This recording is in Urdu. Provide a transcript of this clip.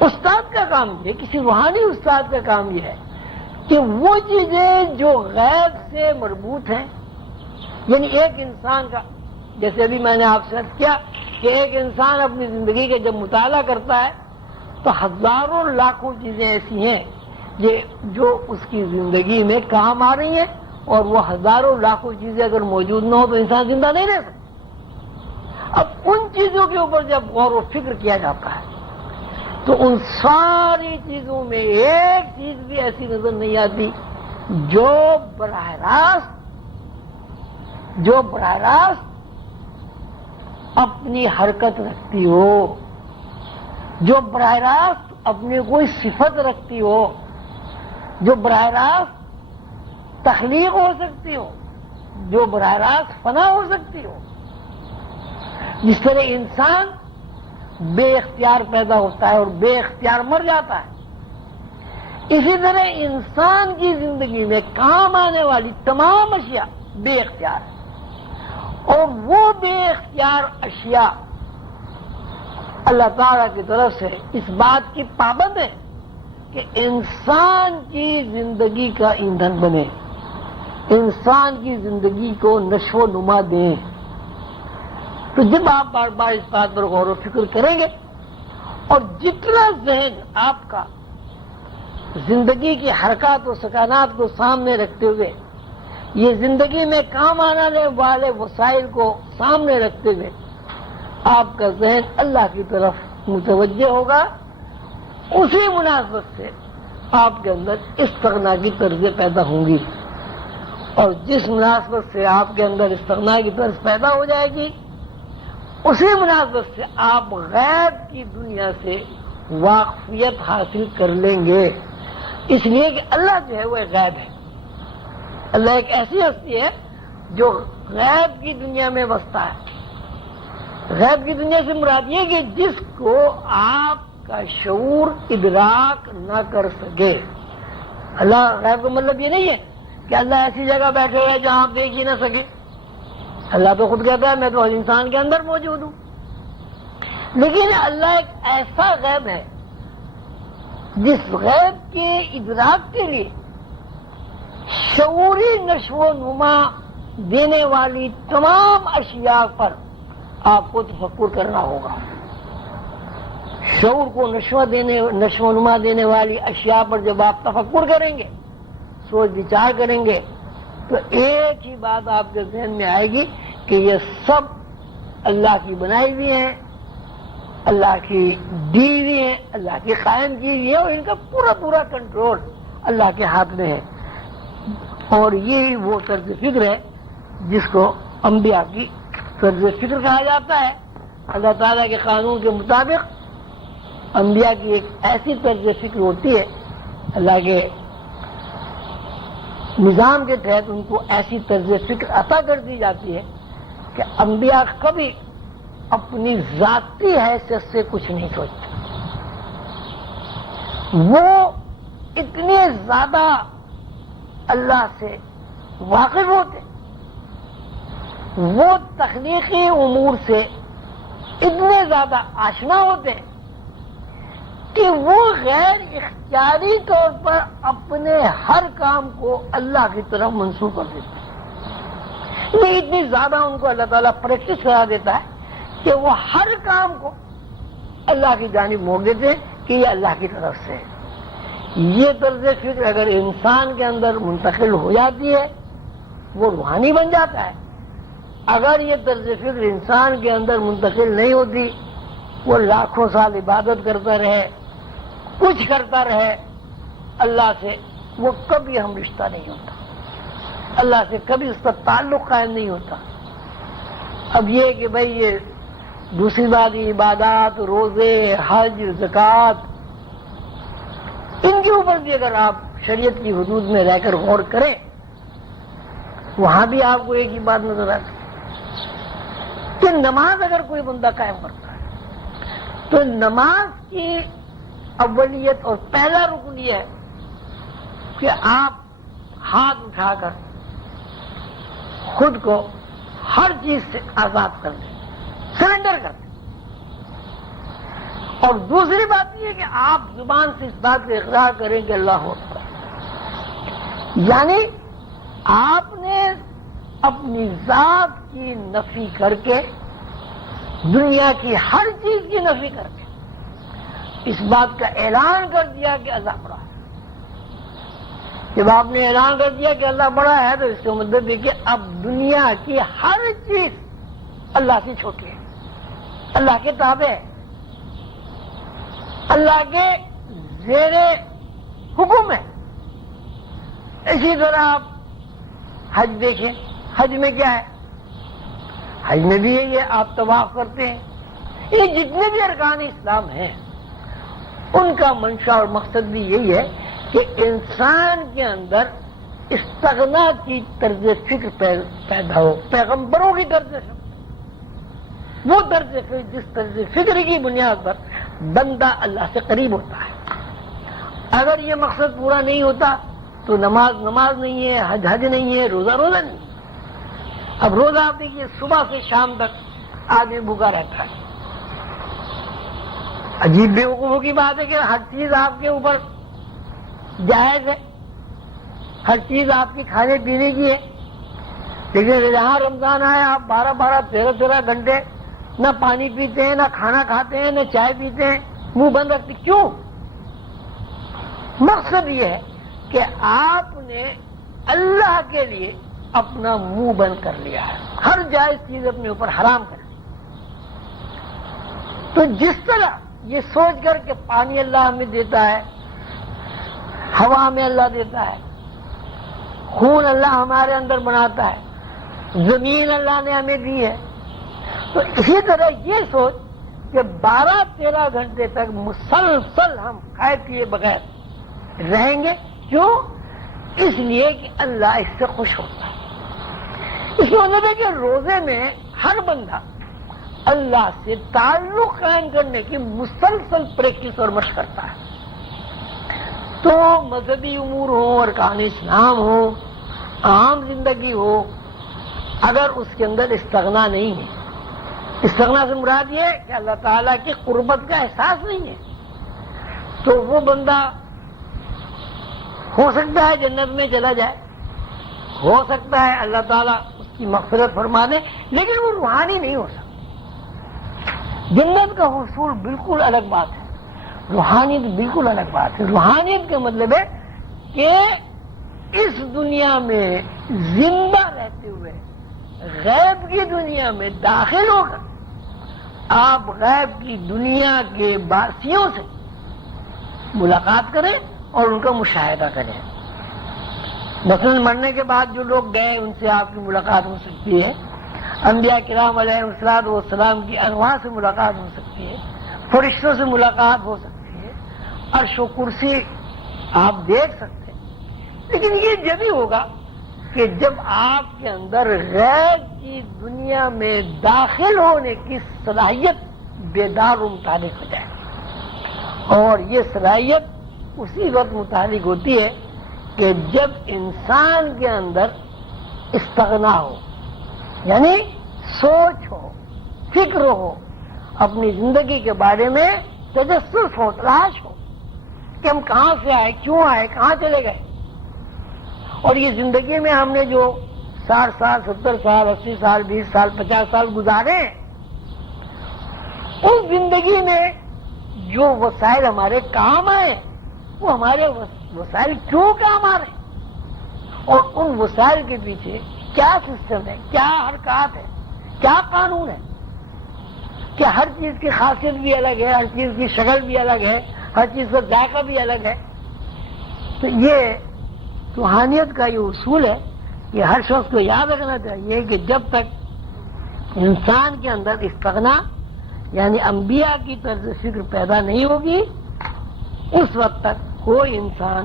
استاد کا کام یہ، کسی روحانی استاد کا کام یہ ہے کہ وہ چیزیں جو غیب سے مربوط ہیں، یعنی ایک انسان کا، جیسے ابھی میں نے آپ سے عرض کیا کہ ایک انسان اپنی زندگی کا جب مطالعہ کرتا ہے تو ہزاروں لاکھوں چیزیں ایسی ہیں جو اس کی زندگی میں کام آ رہی ہیں، اور وہ ہزاروں لاکھوں چیزیں اگر موجود نہ ہو تو انسان زندہ نہیں رہ سکتا۔ اب ان چیزوں کے اوپر جب غور و فکر کیا جاتا ہے تو ان ساری چیزوں میں ایک چیز بھی ایسی نظر نہیں آتی جو براہ راست اپنی حرکت رکھتی ہو، جو براہ راست اپنی کوئی صفت رکھتی ہو، جو براہ راست تخلیق ہو سکتی ہو، جو براہ راست فنا ہو سکتی ہو۔ جس طرح انسان بے اختیار پیدا ہوتا ہے اور بے اختیار مر جاتا ہے، اسی طرح انسان کی زندگی میں کام آنے والی تمام اشیاء بے اختیار ہیں، اور وہ بے اختیار اشیاء اللہ تعالیٰ کی طرف سے اس بات کی پابند ہے کہ انسان کی زندگی کا ایندھن بنے، انسان کی زندگی کو نشو و نما دیں۔ تو جب آپ بار بار اس بات پر غور و فکر کریں گے اور جتنا ذہن آپ کا زندگی کی حرکات و سکانات کو سامنے رکھتے ہوئے، یہ زندگی میں کام آنے والے وسائل کو سامنے رکھتے ہوئے آپ کا ذہن اللہ کی طرف متوجہ ہوگا، اسی مناسبت سے آپ کے اندر استغنا کی طرزیں پیدا ہوں گی، اور جس مناسبت سے آپ کے اندر استغنا کی طرز پیدا ہو جائے گی، اسی مناسبت سے آپ غیب کی دنیا سے واقفیت حاصل کر لیں گے۔ اس لیے کہ اللہ جو ہے وہ غیب ہے، اللہ ایک ایسی ہستی ہے جو غیب کی دنیا میں بستا ہے۔ غیب کی دنیا سے مراد یہ کہ جس کو آپ کا شعور ادراک نہ کر سکے۔ اللہ غیب کا مطلب یہ نہیں ہے کہ اللہ ایسی جگہ بیٹھے ہوئے جہاں آپ دیکھ ہی نہ سکے۔ اللہ تو خود کہتا ہے میں تو ہر انسان کے اندر موجود ہوں، لیکن اللہ ایک ایسا غیب ہے جس غیب کے ادراک کے لیے شعوری نشو و نما دینے والی تمام اشیاء پر آپ کو تفکر کرنا ہوگا۔ شعور کو نشو و نما دینے والی اشیاء پر جب آپ تفکر کریں گے، سوچ وچار کریں گے، تو ایک ہی بات آپ کے ذہن میں آئے گی کہ یہ سب اللہ کی بنائی ہوئی ہیں، اللہ کی دی ہوئی ہیں، اللہ کی قائم کی ہوئی ہے، اور ان کا پورا کنٹرول اللہ کے ہاتھ میں ہے۔ اور یہ وہ طرز فکر ہے جس کو انبیاء کی طرز فکر کہا جاتا ہے۔ اللہ تعالیٰ کے قانون کے مطابق انبیاء کی ایک ایسی طرز فکر ہوتی ہے، اللہ کے نظام کے تحت ان کو ایسی طرز فکر عطا کر دی جاتی ہے کہ انبیاء کبھی اپنی ذاتی حیثیت سے کچھ نہیں سوچتے۔ وہ اتنے زیادہ اللہ سے واقف ہوتے، وہ تخلیقی امور سے اتنے زیادہ آشنا ہوتے ہیں کہ وہ غیر اختیاری طور پر اپنے ہر کام کو اللہ کی طرف منسوخ کر دیتے ہیں۔ یہ اتنی زیادہ ان کو اللہ تعالیٰ پریکٹس کرا دیتا ہے کہ وہ ہر کام کو اللہ کی جانب موڑ دیتے ہیں کہ یہ اللہ کی طرف سے ہے۔ یہ طرز فکر اگر انسان کے اندر منتقل ہو جاتی ہے وہ روحانی بن جاتا ہے۔ اگر یہ طرز فکر انسان کے اندر منتقل نہیں ہوتی، وہ لاکھوں سال عبادت کرتا رہے، کچھ کرتا رہے، اللہ سے وہ کبھی ہم رشتہ نہیں ہوتا، اللہ سے کبھی اس کا تعلق قائم نہیں ہوتا۔ اب یہ کہ بھئی یہ دوسری بات، عبادات، روزے، حج، زکوٰۃ، ان کے اوپر بھی اگر آپ شریعت کی حدود میں رہ کر غور کریں، وہاں بھی آپ کو ایک ہی بات نظر آتی کہ نماز اگر کوئی بندہ قائم کرتا ہے تو نماز کی اولیت اور پہلا رکن یہ ہے کہ آپ ہاتھ اٹھا کر خود کو ہر چیز سے آزاد کر دیں، سرنڈر کر دیں، اور دوسری بات یہ کہ آپ زبان سے اس بات کا اقرار کریں کہ اللہ اکبر، یعنی آپ نے اپنی ذات کی نفی کر کے، دنیا کی ہر چیز کی نفی کر کے اس بات کا اعلان کر دیا کہ اللہ بڑا ہے۔ جب آپ نے اعلان کر دیا کہ اللہ بڑا ہے تو اس کا مطلب ہے کہ اب دنیا کی ہر چیز اللہ سے چھوٹی ہے، اللہ کے تابع ہے، اللہ کے زیر حکم ہے۔ اسی طرح آپ حج دیکھیں، حج میں کیا ہے؟ حج میں بھی یہی ہے، آپ طواف کرتے ہیں۔ یہ جتنے بھی ارکان اسلام ہیں ان کا منشا اور مقصد بھی یہی ہے کہ انسان کے اندر استغنا کی طرز فکر پیدا ہو، پیغمبروں کی طرز فکر، وہ طرز فکر جس طرز فکر کی بنیاد پر بندہ اللہ سے قریب ہوتا ہے۔ اگر یہ مقصد پورا نہیں ہوتا تو نماز نہیں ہے، حج نہیں ہے، روزہ نہیں ہے۔ اب روزہ آپ دیکھیے صبح سے شام تک آدمی بھوکا رہتا ہے۔ عجیب بیوقوفوں کی بات ہے کہ ہر چیز آپ کے اوپر جائز ہے، ہر چیز آپ کی کھانے پینے کی ہے، لیکن جہاں رمضان آئے آپ 12 13 گھنٹے نہ پانی پیتے ہیں، نہ کھانا کھاتے ہیں، نہ چائے پیتے ہیں، منہ بند رکھتے۔ کیوں؟ مقصد یہ ہے کہ آپ نے اللہ کے لیے اپنا منہ بند کر لیا ہے، ہر جائز چیز اپنے اوپر حرام کر لی۔ تو جس طرح یہ سوچ کر کہ پانی اللہ ہمیں دیتا ہے، ہوا ہمیں اللہ دیتا ہے، خون اللہ ہمارے اندر بناتا ہے، زمین اللہ نے ہمیں دی ہے، تو اسی طرح یہ سوچ کہ 12-13 گھنٹے تک مسلسل ہم کھائے پیے بغیر رہیں گے۔ کیوں؟ اس لیے کہ اللہ اس سے خوش ہوتا ہے۔ اس کا مطلب ہے کہ روزے میں ہر بندہ اللہ سے تعلق قائم کرنے کی مسلسل پریکٹس اور مشق کرتا ہے۔ تو مذہبی امور ہو، ارکان اسلام ہو، عام زندگی ہو، اگر اس کے اندر استغنا نہیں ہے، استغنا سے مراد یہ ہے کہ اللہ تعالیٰ کی قربت کا احساس نہیں ہے، تو وہ بندہ ہو سکتا ہے جنت میں چلا جائے، ہو سکتا ہے اللہ تعالیٰ اس کی مغفرت فرما دے، لیکن وہ روحانی نہیں ہو سکتا۔ جنت کا حصول بالکل الگ بات ہے، روحانیت بالکل الگ بات ہے۔ روحانیت کا مطلب ہے کہ اس دنیا میں زندہ رہتے ہوئے غیب کی دنیا میں داخل ہو کر آپ غیب کی دنیا کے باسیوں سے ملاقات کریں اور ان کا مشاہدہ کریں۔ مثلا مرنے کے بعد جو لوگ گئے ان سے آپ کی ملاقات ہو سکتی ہے، انبیاء کرام علیہ السلام کی ارواح سے ملاقات ہو سکتی ہے، فرشتوں سے ملاقات ہو سکتی ہے، عرش و کرسی آپ دیکھ سکتے ہیں۔ لیکن یہ جب ہی ہوگا کہ جب آپ کے اندر غیب کی دنیا میں داخل ہونے کی صلاحیت بیدار و متحرک ہو جائے، اور یہ صلاحیت اسی وقت متحرک ہوتی ہے کہ جب انسان کے اندر استغنا ہو، یعنی سوچ ہو، فکر ہو، اپنی زندگی کے بارے میں تجسس ہو، تلاش ہو کہ ہم کہاں سے آئے، کیوں آئے، کہاں چلے گئے، اور یہ زندگی میں ہم نے جو 60 سال 70 سال 80 سال 20 سال 50 سال گزارے ہیں، اس زندگی میں جو وسائل ہمارے کام آئے وہ ہمارے وسائل کیوں کام آ رہے ہیں، اور ان وسائل کے پیچھے کیا سسٹم ہے، کیا حرکات ہے، کیا قانون ہے، کہ ہر چیز کی خاصیت بھی الگ ہے، ہر چیز کی شکل بھی الگ ہے، ہر چیز کا ذائقہ بھی الگ ہے۔ تو یہ روحانیت کا یہ اصول ہے کہ ہر شخص کو یاد رکھنا چاہیے کہ جب تک انسان کے اندر استغنا یعنی انبیاء کی طرز فکر پیدا نہیں ہوگی، اس وقت تک کوئی انسان